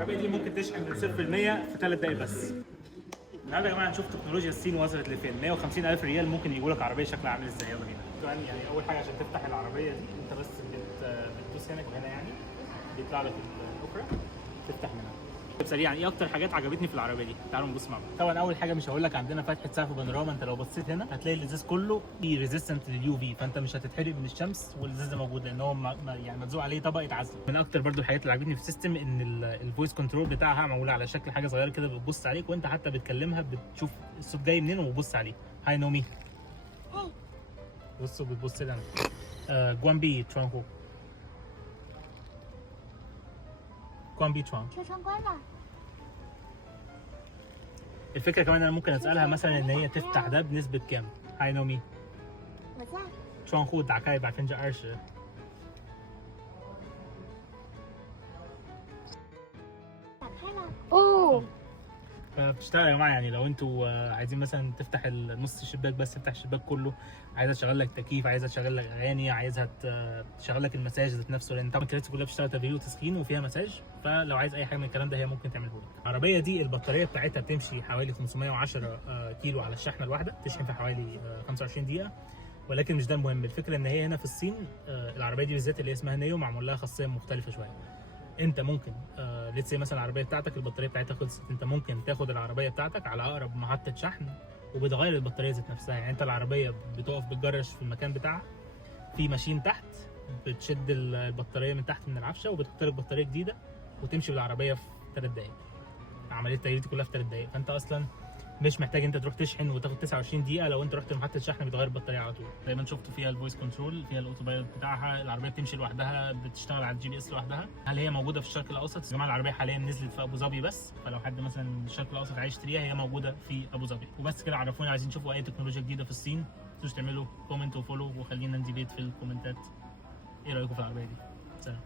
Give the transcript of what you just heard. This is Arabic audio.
العربيه دي ممكن تشحن من 0 ل 100 في 3 دقايق بس. النهارده يا جماعه هنشوف تكنولوجيا الصين وصلت لفين. 150,000 ريال ممكن يجيبوا لك عربيه شكلها عامل ازاي. يلا بينا. يعني اول حاجه عشان تفتح العربيه دي انت بس بتدوس هنا وهنا، يعني بيطلع لك الاوبرا تفتح منها. طب سريعا ايه اكتر حاجات عجبتني في العربيه دي؟ تعالوا نبص مع بعض. طبعا اول حاجه مش هقول لك عندنا فتحه سقف بانوراما. انت لو بصيت هنا هتلاقي الازاز كله فيه ريزيستنت لليو في، فانت مش هتتحرق من الشمس والازاز ده موجود لان هو يعني ملزوق عليه طبقه عزل. من اكتر برضو الحاجات اللي عجبتني في السيستم ان الفويس كنترول بتاعها معمول على شكل حاجه صغيره كده بتبص عليك، وانت حتى بتكلمها بتشوف الصوت جاي منين وبتبص عليه. هاي نومي. بصوا بتبص لي انا. جوانبي ترانكو. جوانبي ترانك. الفكره كمان انا ممكن اسالها مثلا ان هي تفتح ده بنسبه كام. هاي نومي. 窗户打开20%。打开了哦。 فبتشتغل يا جماعه. يعني لو انتوا عايزين مثلا تفتح نص الشباك بس، تفتح الشباك كله، عايزه تشغل لك تكييف، عايزه تشغل لك اغاني، عايزها تشغل لك المساج ذات نفسه، لان طبعا الكراسي كلها بتشتغل تبريد وتسخين وفيها مساج. فلو عايز اي حاجه من الكلام ده هي ممكن تعمله لك. العربيه دي البطاريه بتاعتها بتمشي حوالي 510 كيلو على الشحنه الواحده، تشحن في حوالي 25 دقيقه. ولكن مش ده المهم. الفكره ان هي هنا في الصين العربيه دي بالذات اللي اسمها نيو معمول لها خاصيه مختلفه شويه. انت ممكن ليتس مثلا العربيه بتاعتك البطاريه بتاعتها خلصت، انت ممكن تاخد العربيه بتاعتك على اقرب محطه شحن وبتغير البطاريه ذات نفسها. يعني انت العربيه بتقف بتجرش في المكان بتاعها، في ماشين تحت بتشد البطاريه من تحت من العفشه وبتحط لك بطاريه جديده وتمشي بالعربيه في 3 دقائق. عمليه التغيير دي كلها في 3 دقائق، فانت اصلا مش محتاج انت تروح تشحن وتاخد 29 دقيقه. لو انت رحت لمحطه الشحن بتغير البطاريه على طول. زي ما انت شفتوا فيها الفويس كنترول، فيها الاوتو بايلوت بتاعها، العربيه بتمشي لوحدها، بتشتغل على الجي بي اس لوحدها. هل هي موجوده في الشرق الاوسط؟ يا جماعه العربيه حاليا نزلت في ابو ظبي بس، فلو حد مثلا من الشرق الاوسط عايز يشتريها هي موجوده في ابو ظبي. وبس كده. عرفوني عايزين تشوفوا اي تكنولوجيا جديده في الصين، ما تنسوش تعملوا كومنت وفولو وخلينا نديبيت في الكومنتات ايه رايكم في العربيه دي. سلام.